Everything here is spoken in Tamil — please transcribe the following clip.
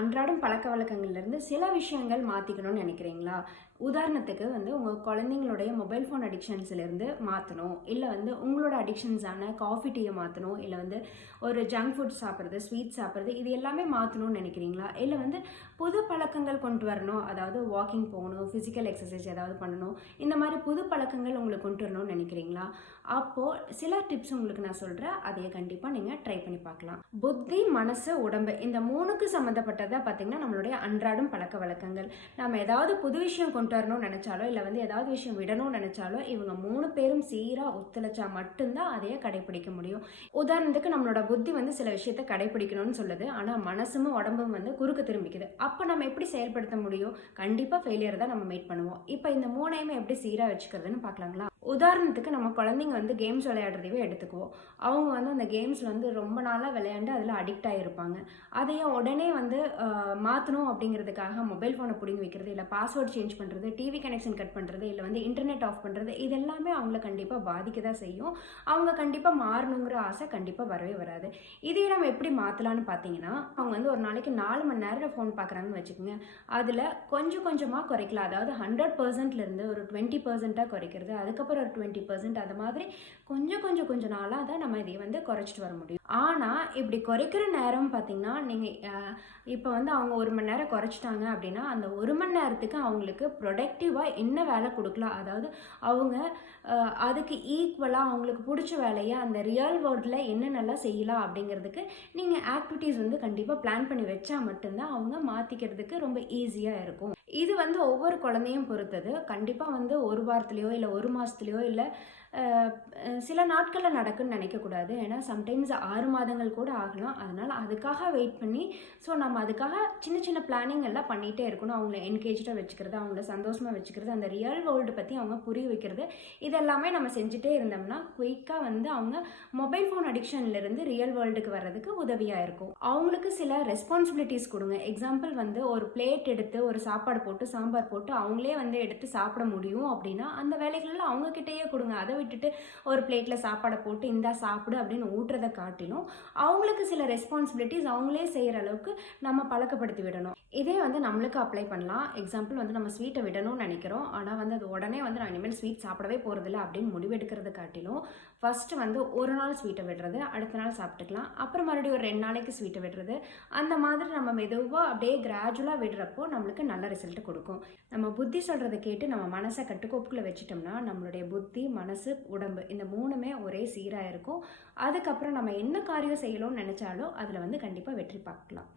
அன்றாடம் பழக்கவழக்கங்கள்லேருந்து சில விஷயங்கள் மாற்றிக்கணும்னு நினைக்கிறீங்களா? உதாரணத்துக்கு உங்கள் குழந்தைங்களுடைய மொபைல் ஃபோன் அடிக்ஷன்ஸ்லேருந்து மாற்றணும், இல்லை உங்களோட அடிக்ஷன்ஸான காஃபி டீயை மாற்றணும், இல்லை ஒரு ஜங்க் ஃபுட் சாப்பிட்றது, ஸ்வீட் சாப்பிட்றது, இது எல்லாமே மாற்றணும்னு நினைக்கிறீங்களா? இல்லை புது பழக்கங்கள் கொண்டு வரணும், அதாவது வாக்கிங் போகணும், ஃபிசிக்கல் எக்ஸசைஸ் ஏதாவது பண்ணணும், இந்த மாதிரி புது பழக்கங்கள் உங்களுக்கு கொண்டு வரணும்னு நினைக்கிறீங்களா? அப்போது சில டிப்ஸ் உங்களுக்கு நான் சொல்கிறேன், அதையே கண்டிப்பாக நீங்கள் ட்ரை பண்ணி பார்க்கலாம். புத்தி, மனசு, உடம்பு இந்த மூணுக்கு சம்மந்தப்பட்டதாக பார்த்திங்கன்னா நம்மளுடைய அன்றாடம் பழக்க வழக்கங்கள். நம்ம ஏதாவது புது விஷயம் கொண்டு வரணும்னு நினைச்சாலோ இல்லை ஏதாவது விஷயம் விடணும்னு நினைச்சாலோ இவங்க 3 பேரும் சீராக ஒத்துழைச்சா மட்டும்தான் அதையே கடைபிடிக்க முடியும். உதாரணத்துக்கு நம்மளோட புத்தி சில விஷயத்தை கடைபிடிக்கணும்னு சொல்லுது, ஆனால் மனசும் உடம்பும் குறுக்கு திரும்பிக்குது. அப்போ நம்ம எப்படி செயல்படுத்த முடியும்? கண்டிப்பாக ஃபெயிலியர் தான் நம்ம மீட் பண்ணுவோம். இப்போ இந்த 3ஐயுமே எப்படி சீராக வச்சுக்கிறதுன்னு பார்க்கலாங்களா? உதாரணத்துக்கு நம்ம குழந்தைங்க கேம்ஸ் விளையாடுறதையே எடுத்துக்குவோம். அவங்க அந்த கேம்ஸில் ரொம்ப நாளாக விளையாண்டு அதில் அடிக்ட் ஆகிருப்பாங்க. அதையே உடனே மாற்றணும் அப்படிங்கிறதுக்காக மொபைல் ஃபோனை பிடிங்கி வைக்கிறது, இல்லை பாஸ்வேர்ட் சேஞ்ச் பண்ணுறது, டிவி கனெக்ஷன் கட் பண்ணுறது, இல்லை இன்டர்நெட் ஆஃப் பண்ணுறது, இது எல்லாமே அவங்கள கண்டிப்பாக பாதிக்க தான் செய்யும். அவங்க கண்டிப்பாக மாறணுங்கிற ஆசை கண்டிப்பாக வரவே வராது. இதே நம்ம எப்படி மாற்றலான்னு பார்த்தீங்கன்னா, அவங்க ஒரு நாளைக்கு 4 மணி நேரம் ஃபோன் பார்க்குறாங்கன்னு வச்சுக்கோங்க. அதில் கொஞ்சம் கொஞ்சமாக குறைக்கலாம். அதாவது 100%லேருந்து ஒரு 20%ஆக குறைக்கிறது, அதுக்கப்புறம் ஒரு 20%, அது மாதிரி கொஞ்சம் நாளாக தான் நம்ம இதை குறைச்சிட்டு வர முடியும். ஆனால் இப்படி குறைக்கிற நேரம் பார்த்தீங்கன்னா, நீங்கள் இப்போ அவங்க 1 மணி நேரம் குறைச்சிட்டாங்க அப்படின்னா அந்த 1 மணி நேரத்துக்கு அவங்களுக்கு ப்ரொடக்டிவாக என்ன வேலை கொடுக்கலாம், அதாவது அவங்க அதுக்கு ஈக்குவலாக அவங்களுக்கு பிடிச்ச வேலையை அந்த ரியல் வேர்ல்டில் என்னென்னலாம் செய்யலாம் அப்படிங்கிறதுக்கு நீங்கள் ஆக்டிவிட்டீஸ் கண்டிப்பாக பிளான் பண்ணி வச்சா மட்டும்தான் அவங்க மாற்றிக்கிறதுக்கு ரொம்ப ஈஸியாக இருக்கும். இது ஒவ்வொரு குழந்தையும் பொறுத்தது. கண்டிப்பாக ஒரு வாரத்துலேயோ இல்லை ஒரு மாதத்துலேயோ இல்லை சில நாட்களில் நடக்குன்னு நினைக்கக்கூடாது. ஏன்னா சம்டைம்ஸ் 6 மாதங்கள் கூட ஆகலாம். அதனால் அதுக்காக வெயிட் பண்ணி நம்ம அதுக்காக சின்ன பிளானிங் எல்லாம் பண்ணிகிட்டே இருக்கணும். அவங்கள என்கேஜாக வச்சுக்கிறது, அவங்கள சந்தோஷமாக வச்சுக்கிறது, அந்த ரியல் வேர்ல்டு பற்றி அவங்க புரிய வைக்கிறது, இதெல்லாமே நம்ம செஞ்சுட்டே இருந்தோம்னா குயிக்காக அவங்க மொபைல் ஃபோன் அடிக்ஷன்லேருந்து ரியல் வேர்ல்டுக்கு வர்றதுக்கு உதவியாக இருக்கும். அவங்களுக்கு சில ரெஸ்பான்சிபிலிட்டிஸ் கொடுங்க. எக்ஸாம்பிள் ஒரு பிளேட் எடுத்து ஒரு சாப்பாடு போட்டு சாம்பார் போட்டு அவங்களே எடுத்து சாப்பிட முடியும் அப்படின்னா அந்த வேலைகளெல்லாம் அவங்கக்கிட்டேயே கொடுங்க. அதை விட்டுட்டு ஒரு பிளேட்டில் சாப்பாடை போட்டு இந்தா சாப்பிடு அப்படின்னு ஊட்டுறதை காட்டிலும் அவங்களுக்கு சில ரெஸ்பான்சிபிலிட்டிஸ் அவங்களே செய்கிற அளவுக்கு நம்ம பழக்கப்படுத்தி விடணும். இதே நம்மளுக்கு அப்ளை பண்ணலாம். எக்ஸாம்பிள் நம்ம ஸ்வீட்டை விடணும்னு நினைக்கிறோம், ஆனால் அது உடனே நான் இனிமேல் ஸ்வீட் சாப்பிடவே போகிறதில்ல அப்படின்னு முடிவெடுக்கிறத காட்டிலும் ஃபஸ்ட்டு ஒரு நாள் ஸ்வீட்டை விடுறது, அடுத்த நாள் சாப்பிட்டுக்கலாம், அப்புறம் மறுபடியும் ஒரு 2 நாளைக்கு ஸ்வீட்டை விடுறது, அந்த மாதிரி நம்ம மெதுவாக அப்படியே கிராஜுவலாக விடுறப்போ நம்மளுக்கு நல்ல ரிசல்ட் கொடுக்கும். நம்ம புத்தி சொல்கிறத கேட்டு நம்ம மனசை கட்டுக்கோப்புக்குள்ளே வச்சுட்டோம்னா நம்மளுடைய புத்தி, மனசு, உடம்பு இந்த 3மே ஒரே சீராக இருக்கும். அதுக்கப்புறம் நம்ம என்ன காரியம் செய்யணும்னு நினைச்சாலும் அதில் கண்டிப்பாக வெற்றி பார்க்கலாம்.